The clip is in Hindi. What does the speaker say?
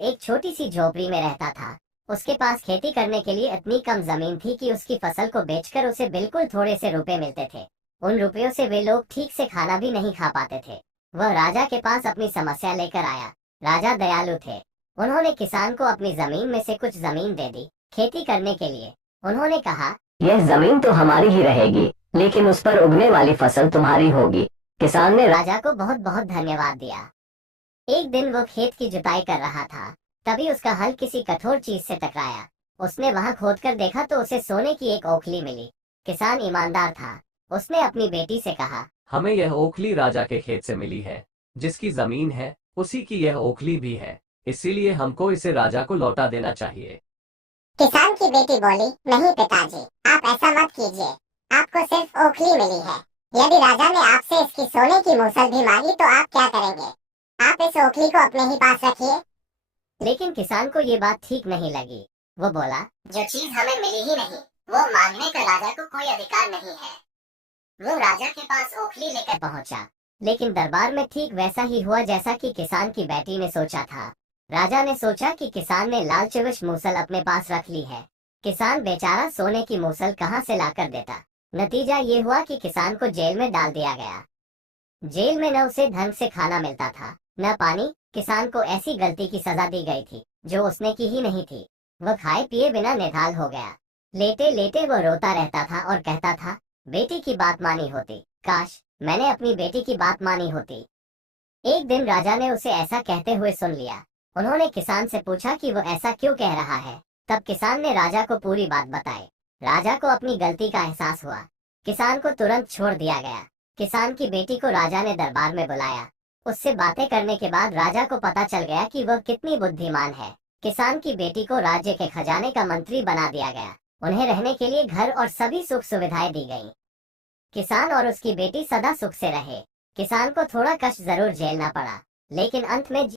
एक छोटी सी झोपड़ी में रहता था। उसके पास खेती करने के लिए इतनी कम जमीन थी कि उसकी फसल को बेचकर उसे बिल्कुल थोड़े से रुपए मिलते थे। उन रुपयों से वे लोग ठीक से खाना भी नहीं खा पाते थे। वह राजा के पास अपनी समस्या लेकर आया। राजा दयालु थे। उन्होंने किसान को अपनी जमीन में से कुछ जमीन दे दी खेती करने के लिए। उन्होंने कहा, यह जमीन तो हमारी ही रहेगी, लेकिन उस पर उगने वाली फसल तुम्हारी होगी। किसान ने राजा को बहुत बहुत धन्यवाद दिया। एक दिन वो खेत की जुताई कर रहा था, तभी उसका हल किसी कठोर चीज से टकराया। उसने वहां खोदकर देखा तो उसे सोने की एक ओखली मिली। किसान ईमानदार था। उसने अपनी बेटी से कहा, हमें यह ओखली राजा के खेत से मिली है। जिसकी जमीन है उसी की यह ओखली भी है, इसीलिए हमको इसे राजा को लौटा देना चाहिए। किसान की बेटी बोली, नहीं पिताजी, आप ऐसा मत कीजिए। आपको सिर्फ ओखली मिली है। यदि राजा ने आपसे इसकी सोने की मूसल भी मांगी तो आप क्या करेंगे? आप इस ओखली को अपने ही पास रखिए। लेकिन किसान को ये बात ठीक नहीं लगी। वो बोला, जो चीज हमें मिली ही नहीं, वो मांगने का राजा को कोई अधिकार नहीं है। वो राजा के पास ओखली लेकर पहुंचा। लेकिन दरबार में ठीक वैसा ही हुआ जैसा कि किसान की बेटी ने सोचा था। राजा ने सोचा कि किसान ने लालचविश मूसल अपने पास रख ली है। किसान बेचारा सोने की मूसल कहाँ से लाकर देता। नतीजा ये हुआ कि किसान को जेल में डाल दिया गया। जेल में न उसे ढंग से खाना मिलता था, न पानी। किसान को ऐसी गलती की सजा दी गई थी जो उसने की ही नहीं थी। वह खाए पिए बिना निढाल हो गया। लेटे लेटे वो रोता रहता था और कहता था, बेटी की बात मानी होती, काश मैंने अपनी बेटी की बात मानी होती। एक दिन राजा ने उसे ऐसा कहते हुए सुन लिया। उन्होंने किसान से पूछा कि वो ऐसा क्यों कह रहा है। तब किसान ने राजा को पूरी बात बताई। राजा को अपनी गलती का एहसास हुआ। किसान को तुरंत छोड़ दिया गया। किसान की बेटी को राजा ने दरबार में बुलाया। उससे बातें करने के बाद राजा को पता चल गया कि वह कितनी बुद्धिमान है। किसान की बेटी को राज्य के खजाने का मंत्री बना दिया गया। उन्हें रहने के लिए घर और सभी सुख सुविधाएं दी गईं। किसान और उसकी बेटी सदा सुख से रहे। किसान को थोड़ा कष्ट जरूर झेलना पड़ा, लेकिन अंत में